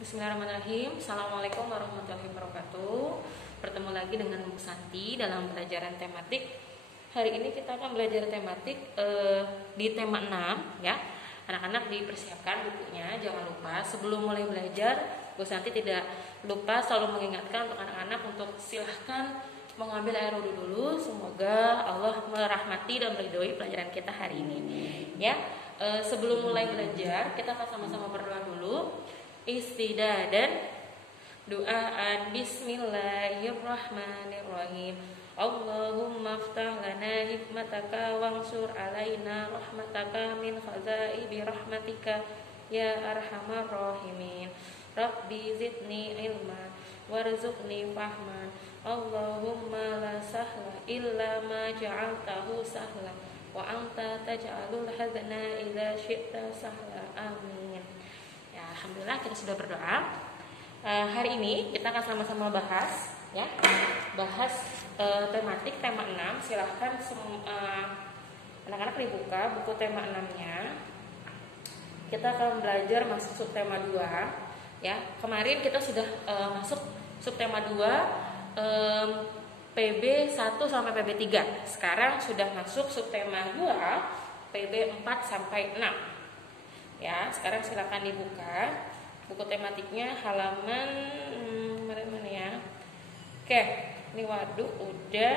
Bismillahirrahmanirrahim. Assalamualaikum warahmatullahi wabarakatuh. Bertemu lagi dengan Bu Santi dalam pelajaran tematik. Hari ini kita akan belajar tematik di tema 6 ya. Anak-anak dipersiapkan bukunya. Jangan lupa sebelum mulai belajar, Bu Santi tidak lupa selalu mengingatkan untuk anak-anak untuk silahkan mengambil air wudhu dulu. Semoga Allah merahmati dan meridhoi pelajaran kita hari ini ya. Sebelum mulai belajar, kita akan sama-sama berdoa dulu. Istidadan doaan bismillahirrahmanirrahim. Allahumma aftah lana hikmataka wansur alaina rahmataka min khazaibi rahmatika ya arhamar rahimin. Rabbi zidni ilma warzuqni fahman. Allahumma la sahla illa ma ja'altahu sahla wa anta taj'alul hazna idza syi'ta sahla. Amin. Alhamdulillah kita sudah berdoa. Hari ini kita akan sama-sama bahas ya. Bahas tematik tema 6. Silahkan anak-anak dibuka buku tema 6-nya. Kita akan belajar masuk subtema 2 ya. Kemarin kita sudah masuk subtema 2 PB 1 sampai PB 3. Sekarang sudah masuk subtema 2 PB 4 sampai 6. Ya, sekarang silakan dibuka buku tematiknya halaman mana ya? Oke, ini waduh udah,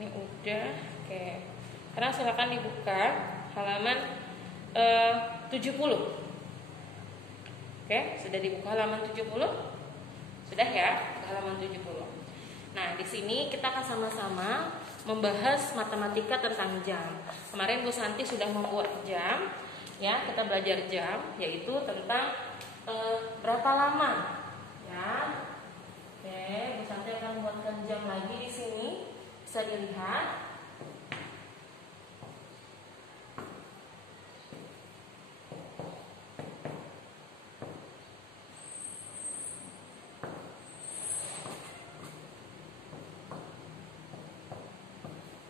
ini udah. Oke, sekarang silakan dibuka halaman 70. Oke, sudah dibuka halaman 70? Sudah ya, halaman 70. Nah, di sini kita akan sama-sama membahas matematika tentang jam. Kemarin Bu Santi sudah membuat jam. Ya, kita belajar jam, yaitu tentang berapa lama, ya. Oke, Bu Santi akan membuatkan jam lagi di sini, bisa dilihat.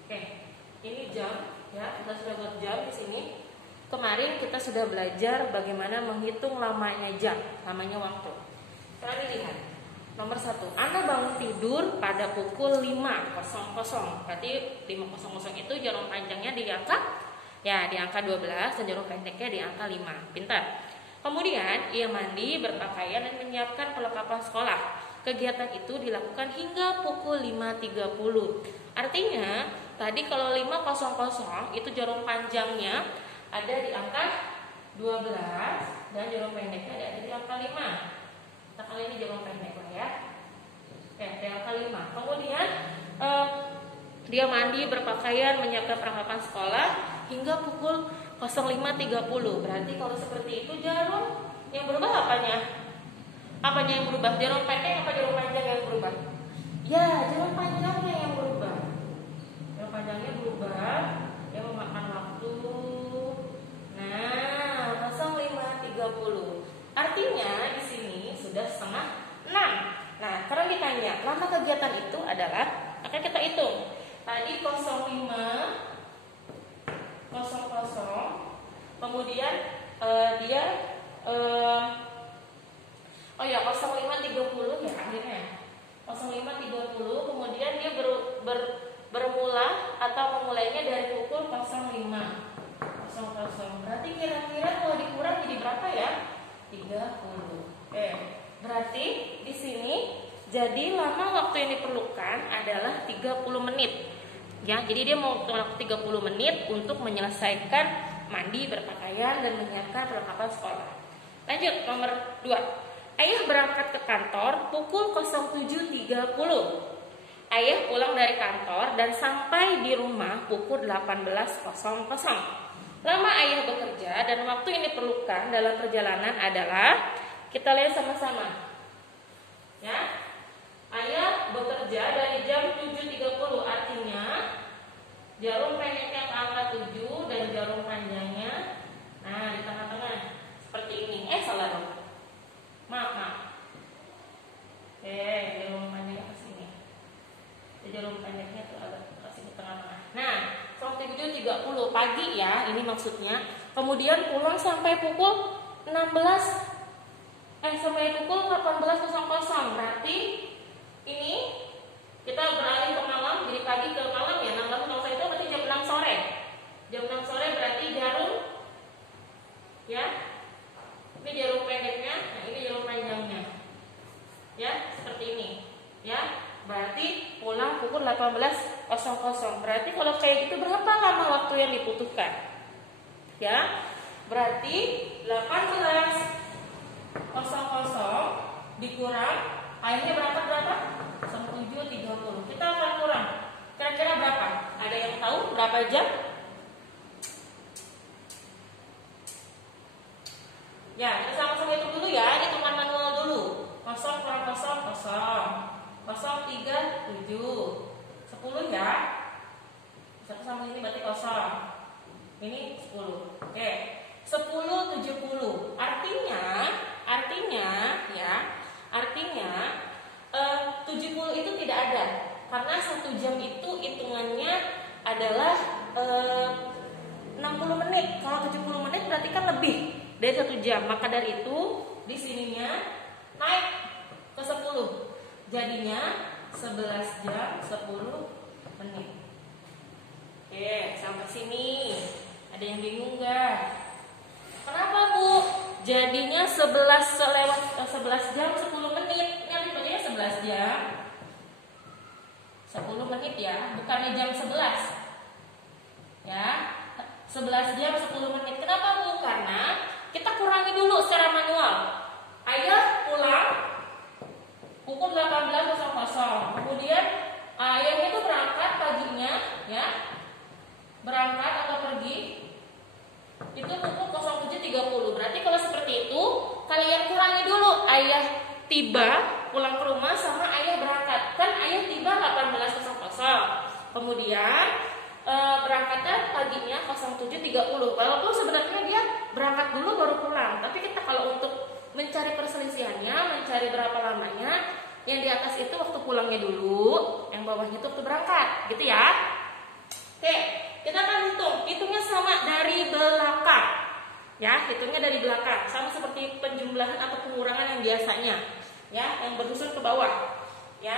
Oke, ini jam, ya. Kita sudah buat jam di sini. Kemarin kita sudah belajar bagaimana menghitung lamanya jam, lamanya waktu. Sekarang dilihat. Nomor 1, Anda bangun tidur pada pukul 5.00. Berarti 5.00 itu jarum panjangnya di angka 12 dan jarum pendeknya di angka 5. Pintar. Kemudian ia mandi, berpakaian dan menyiapkan perlengkapan sekolah. Kegiatan itu dilakukan hingga pukul 5.30. Artinya, tadi kalau 5.00 itu jarum panjangnya ada di angka 12 dan jarum pendeknya ada di angka 5. Kita kali ini jarum pendek lah ya. Oke, di angka 5. Kemudian dia mandi, berpakaian, menyiapkan perlengkapan sekolah hingga pukul 05.30. Berarti kalau seperti itu jarum yang berubah apanya? Apanya yang berubah? Jarum pendek apa jarum panjang yang berubah? Ya, jarum panjangnya yang berubah. Jarum panjangnya berubah, yang memakan waktu. Nah, 05.30. Artinya di sini sudah setengah 6. Nah, sekarang ditanya, lama kegiatan itu adalah akan kita hitung. Tadi 05.00. Kemudian dia 05.30 ya akhirnya. 05.30 kemudian dia bermula atau memulainya dari pukul 05.00. Berarti kira-kira kalau dikurang jadi berapa ya? 30. Berarti di sini jadi lama waktu yang diperlukan adalah 30 menit. Ya, jadi dia mau waktu 30 menit untuk menyelesaikan mandi, berpakaian dan menyiapkan perlengkapan sekolah. Lanjut nomor 2. Ayah berangkat ke kantor pukul 07.30. Ayah pulang dari kantor dan sampai di rumah pukul 18.00. Lama ayah bekerja dan waktu yang diperlukan dalam perjalanan adalah, kita lihat sama-sama. Ya. Ayah bekerja dari jam 7.30, artinya jarum pendeknya ke angka 7 dan jarum panjangnya di tengah-tengah seperti ini. Salah dong. Maaf. Jarum panjangnya ke sini. Jarum pendeknya tuh agak ke sini tengah-tengah. Nah, 7.30 pagi ya, ini maksudnya. Kemudian pulang sampai pukul 16 sampai kosong. Berarti kalau kayak gitu berapa lama waktu yang dibutuhkan? Ya, berarti 18:00 dikurang akhirnya berapa? 7:30. Kita akan kurang. Kira-kira berapa? Ada yang tahu berapa jam? Ya, kita sama-sama hitung dulu ya, hitungan manual dulu. 0 kurang 0, 0. 0, 3, 7. 10 ya. Satu sama ini berarti 0. Ini 10. Oke. 10:70. Artinya 70 itu tidak ada. Karena 1 jam itu hitungannya adalah 60 menit. Kalau 70 menit berarti kan lebih dari 1 jam. Maka dari itu di sininya naik ke 10. Jadinya 11 jam 10 menit. Oke, sampai sini. Ada yang bingung nggak? Kenapa Bu? Jadinya 11 jam 10 menit. Ini nanti bacanya 11 jam 10 menit ya, bukannya jam 11. Ya, 11 jam 10 menit. Kenapa Bu? Karena kita kurangi dulu secara manual. Ayah pulang pukul 18:00. Kemudian ayah itu berangkat paginya, ya. Berangkat atau pergi itu pukul 07.30. Berarti kalau seperti itu kalian kurangi dulu ayah tiba pulang ke rumah sama ayah berangkat. Kan ayah tiba 18:00. Kemudian berangkatnya paginya 07.30. Walaupun sebenarnya dia berangkat dulu baru pulang. Tapi kita kalau untuk mencari perselisihannya, mencari berapa lamanya, yang di atas itu waktu pulangnya dulu, yang bawahnya itu waktu berangkat, gitu ya. Oke, kita akan hitungnya sama dari belakang. Ya, hitungnya dari belakang, sama seperti penjumlahan atau pengurangan yang biasanya. Ya, yang bersusun ke bawah. Ya,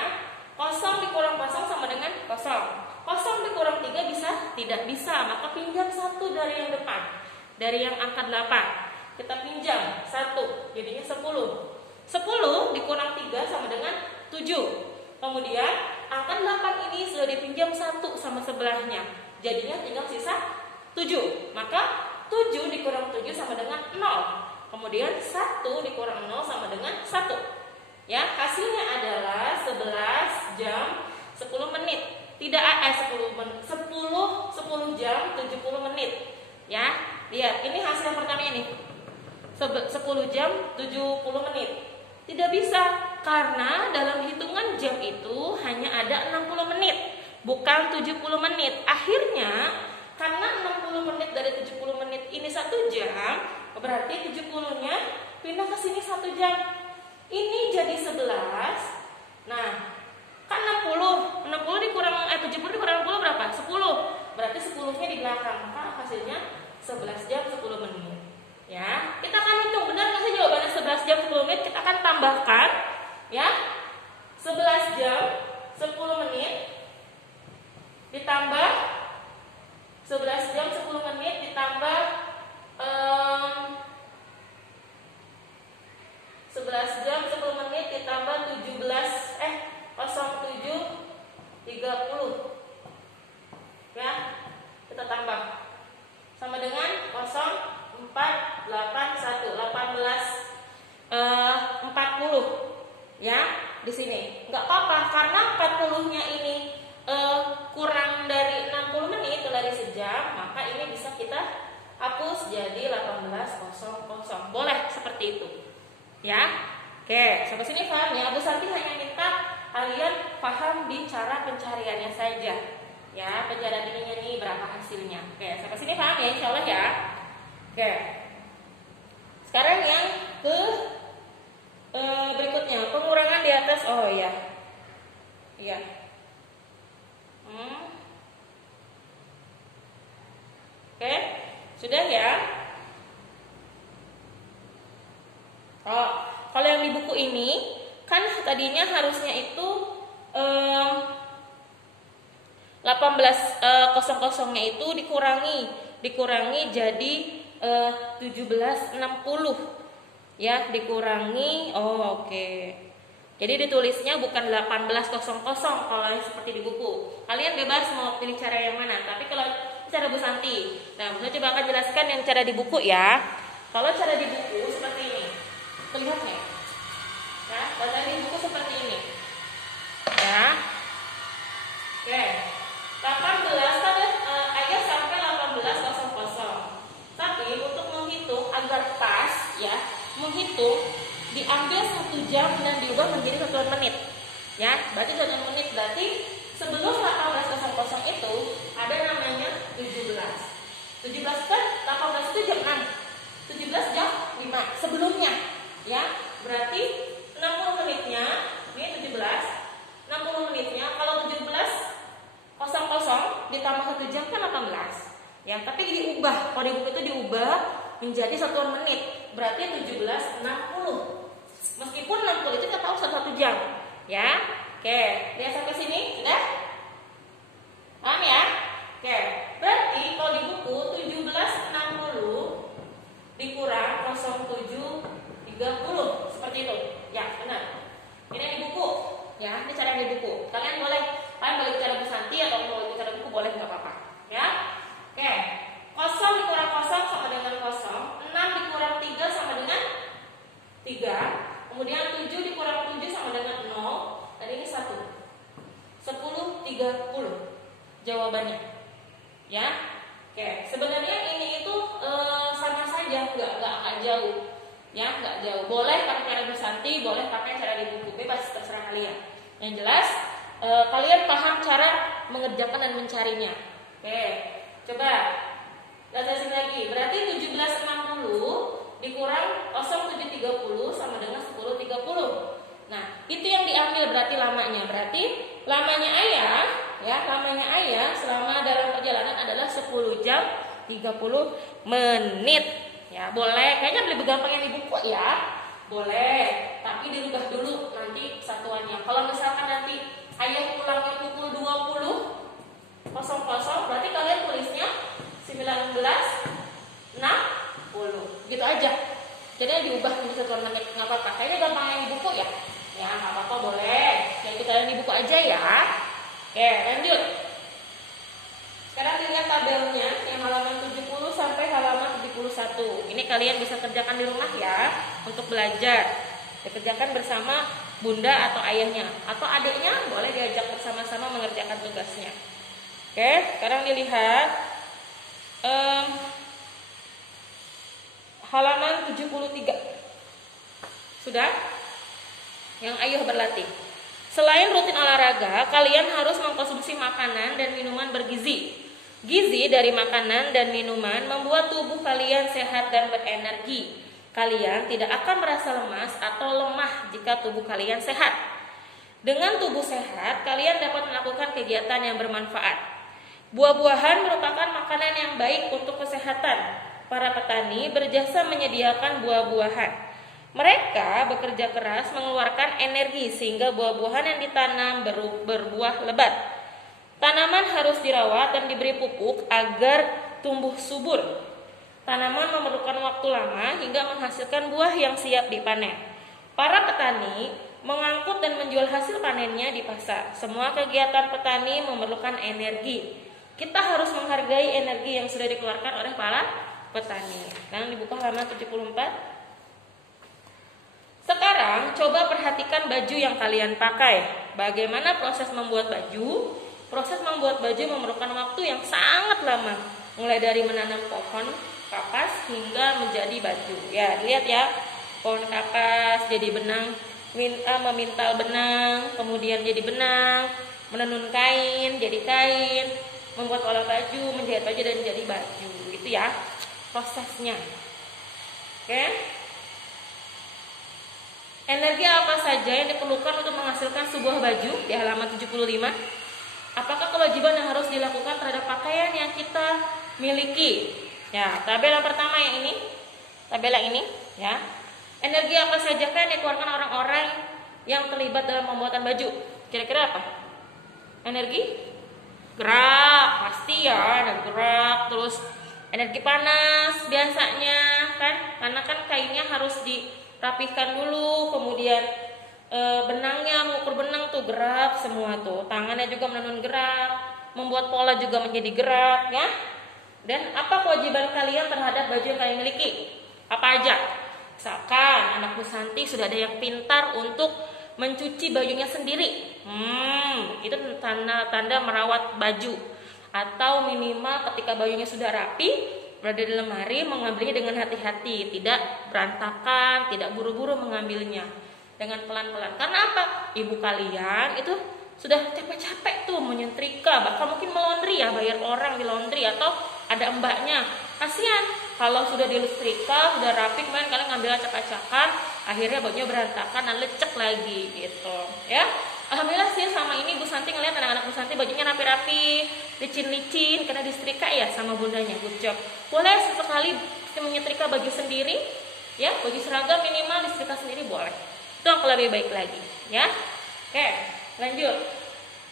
0 dikurang 0 sama dengan 0. 0 dikurang 3 bisa? Tidak bisa, maka pinjam 1 dari yang depan. Dari yang angka 8. Kita pinjam 1, jadinya 10. 10 dikurang 3 sama dengan 7. Kemudian angka 8 ini sudah dipinjam 1 sama sebelahnya. Jadinya tinggal sisa 7. Maka 7 dikurang 7 sama dengan 0. Kemudian 1 dikurang 0 sama dengan 1. Ya, hasilnya adalah 11 jam 10 menit. Tidak 10 jam 70 menit. Ya, lihat ini hasil yang pertama ini. 10 jam 70 menit. Tidak bisa karena dalam hitungan jam itu hanya ada 60 menit, bukan 70 menit. Akhirnya karena 60 menit dari 70 menit ini 1 jam, berarti 70-nya pindah ke sini 1 jam. Ini jadi 11. Nah, kan 60 dikurang 70 dikurang 60 berapa? 10. Berarti 10-nya di belakang. Maka hasilnya 11 jam 10 menit. Ya, kita akan hitung benar nggak sih jawabannya 11 jam 10 menit. Kita akan tambahkan, ya, 11 jam 10 menit ditambah 11 jam 10 menit ditambah 11 jam 10 menit ditambah 07.30. Ya, kita tambah sama dengan 18:40. Ya, di sini nggak apa-apa karena 40-nya ini kurang dari 60 menit dari sejam, maka ini bisa kita hapus jadi 18:00. Boleh seperti itu. Ya. Oke, sampai sini paham ya? Bu Santi hanya minta kalian paham di cara pencariannya saja. Ya, pencarian ininya nih berapa hasilnya. Oke, sampai sini paham ya insyaallah ya. Oke. Sekarang yang ke berikutnya, pengurangan di atas. Oh iya. Iya. Oke, sudah ya. Oh, kalau yang di buku ini kan tadinya harusnya itu 18:00-nya itu dikurangi jadi 17:60. Ya, dikurangi. Oh, oke. Jadi ditulisnya bukan 18.00 kalau yang seperti di buku. Kalian bebas mau pilih cara yang mana. Tapi kalau cara Bu Santi, nah saya coba akan jelaskan yang cara di buku ya. Kalau cara di buku seperti ini, terlihatnya. Ya, cara di buku seperti ini. Ya, oke. 18 kan ayat sampai 18.00. Tapi untuk menghitung agar pas, ya, menghitung diambil 1 jam dan diubah menjadi satuan menit. Ya, berarti satuan menit berarti sebelum 18.00 itu ada namanya 17. 17 kan 18 itu jam 6. 17 jam 5 sebelumnya. Ya, berarti 60 menitnya ini 17. 60 menitnya kalau 17.00 ditambah 1 jam kan 18. Ya, tapi diubah. Kalau di buku itu diubah menjadi satuan menit. Berarti 17.60. Meskipun 60 itu kita tahu 1 jam, ya. Oke, lihat sampai sini, sudah? Paham ya? Oke, berarti kalau di buku 17.60 dikurang 07.30 seperti itu. Ya, benar. Ini di buku, ya. Ini cara di buku. Kalian boleh bicara Bu Santi atau mau bicara buku boleh, nggak apa-apa, ya. Oke, 0 dikurang 0 sama dengan 0. 6 dikurang 3 sama dengan 3. Kemudian 7 dikurang 7 sama dengan 0. Dan ini 1. 10.30 jawabannya. Ya. Oke, sebenarnya ini itu sama saja, nggak akan jauh. Ya, nggak jauh. Boleh pakai cara Bu Santi, boleh pakai cara di buku, bebas terserah kalian. Yang jelas kalian paham cara mengerjakan dan mencarinya. Oke, coba lihat sini lagi. Berarti 17.60 dikurang 07.30 sama dengan 10.30. Nah, itu yang diambil berarti lamanya. Berarti lamanya ayah, ya, lamanya ayah selama dalam perjalanan adalah 10 jam 30 menit. Ya, boleh. Kayaknya lebih gampang yang di buku ya. Boleh, tapi dirubah dulu nanti satuannya. Kalau misalkan nanti ayah pulangnya pukul 20.00, berarti kalian tulisnya 19.60 gitu aja. Jadi diubah menjadi satuan menit, nggak apa-apa. Kayaknya gampang yang di buku ya. Ya nggak apa-apa, boleh. Jadi kita yang di buku aja ya. Oke, lanjut. Sekarang dilihat tabelnya yang halaman 70 sampai halaman 71. Ini kalian bisa kerjakan di rumah ya untuk belajar. Dikerjakan bersama bunda atau ayahnya atau adiknya, boleh diajak bersama-sama mengerjakan tugasnya. Oke, sekarang dilihat halaman 73. Sudah? Yang ayah berlatih. Selain rutin olahraga, kalian harus mengkonsumsi makanan dan minuman bergizi. Gizi dari makanan dan minuman membuat tubuh kalian sehat dan berenergi. Kalian tidak akan merasa lemas atau lemah jika tubuh kalian sehat. Dengan tubuh sehat, kalian dapat melakukan kegiatan yang bermanfaat. Buah-buahan merupakan makanan yang baik untuk kesehatan. Para petani berjasa menyediakan buah-buahan. Mereka bekerja keras mengeluarkan energi sehingga buah-buahan yang ditanam berbuah lebat. Tanaman harus dirawat dan diberi pupuk agar tumbuh subur. Tanaman memerlukan waktu lama hingga menghasilkan buah yang siap dipanen. Para petani mengangkut dan menjual hasil panennya di pasar. Semua kegiatan petani memerlukan energi. Kita harus menghargai energi yang sudah dikeluarkan oleh para petani. Sekarang dibuka halaman 74. Sekarang coba perhatikan baju yang kalian pakai. Bagaimana proses membuat baju? Proses membuat baju memerlukan waktu yang sangat lama, mulai dari menanam pohon kapas hingga menjadi baju. Ya, lihat ya, pohon kapas jadi benang, memintal benang, kemudian jadi benang, menenun kain, jadi kain, membuat olah baju, menjahit baju dan jadi baju. Itu ya prosesnya. Oke. Energi apa saja yang diperlukan untuk menghasilkan sebuah baju di halaman 75? Apakah kewajiban yang harus dilakukan terhadap pakaian yang kita miliki? Ya, tabel yang pertama yang ini, tabel yang ini, ya. Energi apa saja kan yang dikeluarkan orang-orang yang terlibat dalam pembuatan baju? Kira-kira apa? Energi? Gerak, pasti ya, ada gerak. Terus energi panas biasanya kan, karena kan kainnya harus dirapihkan dulu, kemudian benangnya, mengukur benang tuh gerak semua tuh. Tangannya juga menenun gerak, membuat pola juga menjadi gerak ya. Dan apa kewajiban kalian terhadap baju yang kalian miliki? Apa aja? Misalkan anak Bu Santi sudah ada yang pintar untuk mencuci bajunya sendiri. Itu tanda merawat baju. Atau minimal ketika bajunya sudah rapi, berada di lemari, mengambilnya dengan hati-hati, tidak berantakan, tidak buru-buru mengambilnya, dengan pelan-pelan. Karena apa? Ibu kalian itu sudah capek-capek tuh menyetrika, bahkan mungkin melondri ya, bayar orang di laundry, atau ada mbaknya. Kasihan kalau sudah disetrika, sudah rapi, kemudian kalian ngambil acak-acakan, akhirnya bajunya berantakan dan lecek lagi gitu ya. Alhamdulillah sih sama ini Bu Santi ngeliat anak-anak Bu Santi bajunya rapi-rapi, licin-licin karena disetrika ya sama bundanya. Good job. Boleh sesekali menyetrika baju sendiri ya, baju seragam minimal disetrika sendiri boleh. Itu yang lebih baik lagi ya. Oke, lanjut.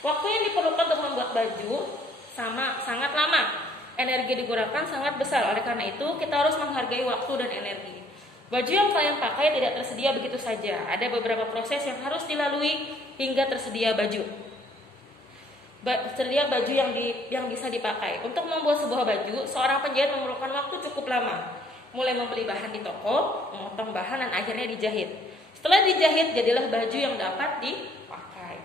Waktu yang diperlukan untuk membuat baju sangat lama. Energi digunakan sangat besar. Oleh karena itu kita harus menghargai waktu dan energi. Baju yang kalian pakai tidak tersedia begitu saja. Ada beberapa proses yang harus dilalui hingga tersedia baju. Tersedia baju yang bisa dipakai. Untuk membuat sebuah baju, seorang penjahit memerlukan waktu cukup lama. Mulai membeli bahan di toko, memotong bahan dan akhirnya dijahit. Setelah dijahit, jadilah baju yang dapat dipakai.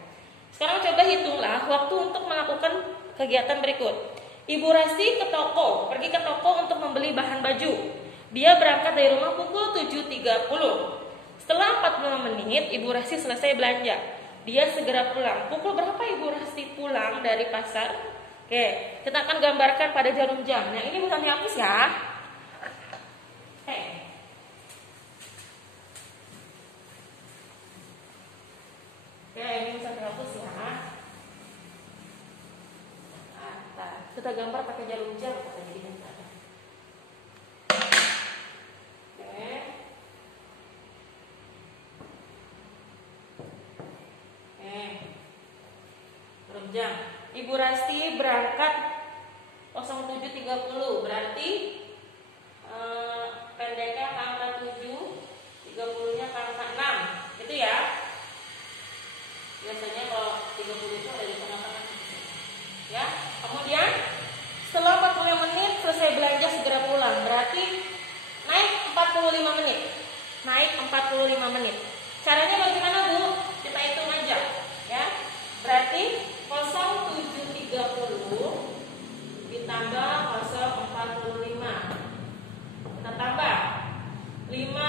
Sekarang coba hitunglah waktu untuk melakukan kegiatan berikut. Ibu Rasti pergi ke toko untuk membeli bahan baju. Dia berangkat dari rumah pukul 7.30. Setelah 45 menit, Ibu Rasti selesai belanja. Dia segera pulang. Pukul berapa Ibu Rasti pulang dari pasar? Oke, kita akan gambarkan pada jarum jam. Nah, ini bukan dihapus ya. Oke, ini bisa dihapus ya. Kita gambar pakai jarum jam. Jam. Ibu Rasti berangkat 07.30, berarti pendeknya ke angka 7, 30-nya ke angka 6, gitu ya. Biasanya kalau 30 itu ada di tengah-tengah. Ya. Kemudian setelah 45 menit selesai belanja segera pulang, berarti naik 45 menit. Naik 45 menit. Caranya bagaimana, Bu? Kita hitung aja, ya. Berarti 07.30 ditambah 0.45. Kita tambah 0.75.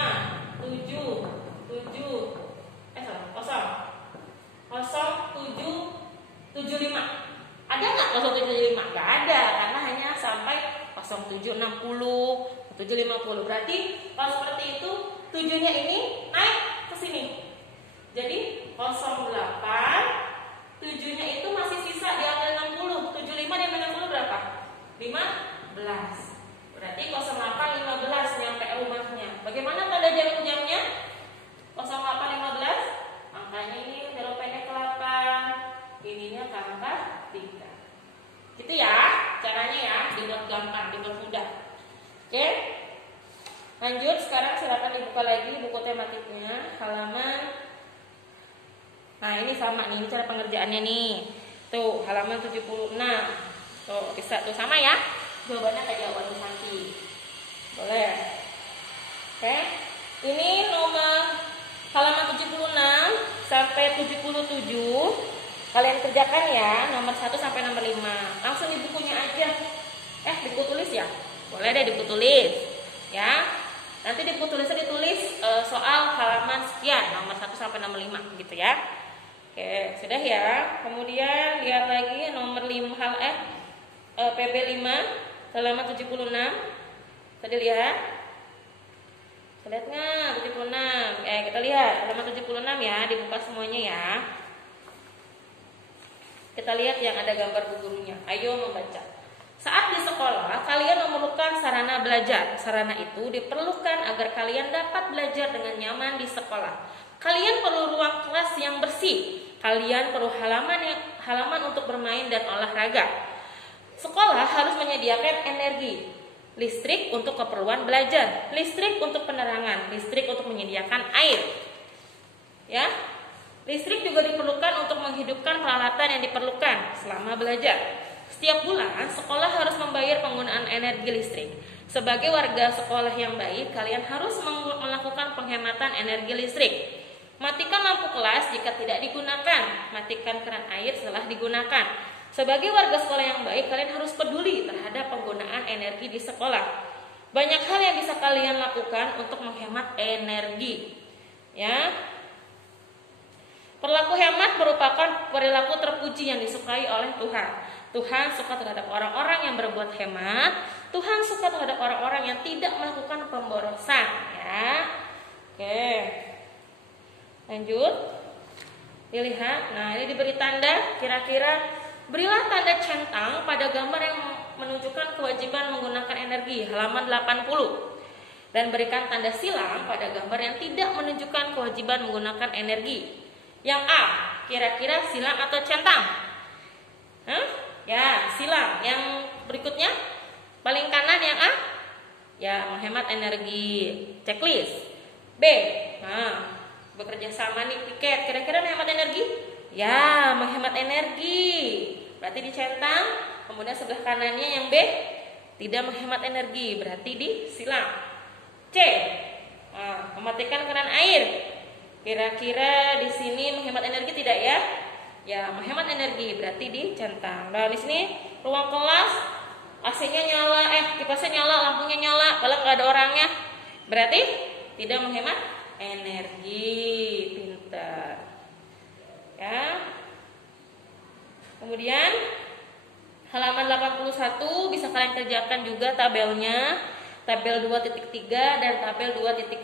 Ada nggak 0.75? Nggak ada, karena hanya sampai 0.760, 0.750. Berarti kalau seperti itu, 7-nya ini naik ke sini. Jadi 0.8, 7-nya itu masih sisa diambil 60. 75 diambil 60 berapa? 15. Berarti 08.15 nyampe rumahnya. Bagaimana tanda jarum jamnya? 08.15. Angkanya ini huruf pendek ke 8. Ininya ke angka 3. Gitu ya caranya ya, dibuat gampang, dibuat mudah. Oke. Lanjut, sekarang silakan dibuka lagi buku tematiknya, halaman. Nah, ini sama nih, ini cara pengerjaannya nih. Tuh, halaman 76. Tuh, bisa tuh sama ya. Jawabannya kayak jawaban Santi. Boleh. Oke. Ini nomor halaman 76 sampai 77. Kalian kerjakan ya, nomor 1 sampai nomor 5. Langsung di bukunya aja. Di buku tulis ya? Boleh deh di buku tulis. Ya. Nanti di buku tulisnya ditulis soal halaman sekian, nomor 1 sampai nomor 5 gitu ya. Oke, sudah ya. Kemudian lihat lagi nomor 5 PB 5 halaman 76. Tadi lihat. Lihat nggak 76? Kita lihat halaman 76 ya, dibuka semuanya ya. Kita lihat yang ada gambar bu gurunya. Ayo membaca. Saat di sekolah, kalian memerlukan sarana belajar. Sarana itu diperlukan agar kalian dapat belajar dengan nyaman di sekolah. Kalian perlu ruang kelas yang bersih. Kalian perlu halaman untuk bermain dan olahraga. Sekolah harus menyediakan energi. Listrik untuk keperluan belajar. Listrik untuk penerangan. Listrik untuk menyediakan air. Ya. Listrik juga diperlukan untuk menghidupkan peralatan yang diperlukan selama belajar. Setiap bulan, sekolah harus membayar penggunaan energi listrik. Sebagai warga sekolah yang baik, kalian harus melakukan penghematan energi listrik. Matikan lampu kelas jika tidak digunakan. Matikan keran air setelah digunakan. Sebagai warga sekolah yang baik, kalian harus peduli terhadap penggunaan energi di sekolah. Banyak hal yang bisa kalian lakukan untuk menghemat energi. Ya. Perilaku hemat merupakan perilaku terpuji yang disukai oleh Tuhan. Tuhan suka terhadap orang-orang yang berbuat hemat. Tuhan suka terhadap orang-orang yang tidak melakukan pemborosan. Ya. Oke. Lanjut. Dilihat. Nah, ini diberi tanda. Kira-kira berilah tanda centang pada gambar yang menunjukkan kewajiban menggunakan energi. Halaman 80. Dan berikan tanda silang pada gambar yang tidak menunjukkan kewajiban menggunakan energi. Yang A, kira-kira silang atau centang? Ya, silang. Yang berikutnya, paling kanan yang A, ya menghemat energi. Checklist. B, bekerja sama nih piket. Kira-kira menghemat energi? Ya, menghemat energi. Berarti dicentang. Kemudian sebelah kanannya yang B, tidak menghemat energi. Berarti disilang. C, mematikan keran air. Kira-kira di sini menghemat energi tidak ya? Ya, menghemat energi berarti dicentang. Nah, di sini ruang kelas AC-nya nyala, kipasnya nyala, lampunya nyala, kalau nggak ada orangnya. Berarti tidak menghemat energi. Pintar. Ya. Kemudian halaman 81 bisa kalian kerjakan juga tabelnya. Tabel 2.3 dan tabel 2.4.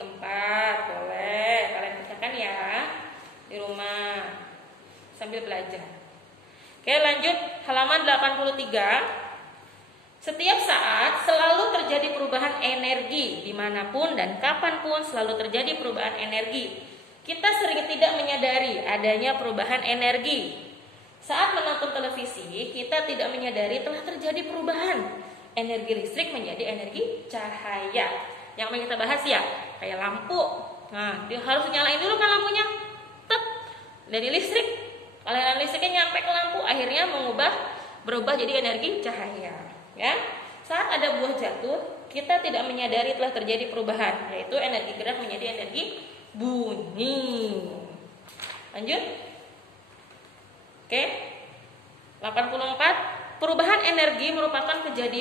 Boleh kalian kerjakan ya di rumah sambil belajar. Oke, lanjut halaman 83. Setiap saat selalu terjadi perubahan energi. Dimanapun dan kapanpun selalu terjadi perubahan energi. Kita sering tidak menyadari adanya perubahan energi. Saat menonton televisi, kita tidak menyadari telah terjadi perubahan energi listrik menjadi energi cahaya. Yang mau kita bahas ya, kayak lampu. Nah, dia harus nyalain dulu kan lampunya. Tet. Dari listrik, aliran listriknya nyampe ke lampu, akhirnya berubah jadi energi cahaya. Ya. Saat ada buah jatuh, kita tidak menyadari telah terjadi perubahan, yaitu energi gerak menjadi energi bunyi. Lanjut. Oke. 84. Perubahan energi merupakan kejadian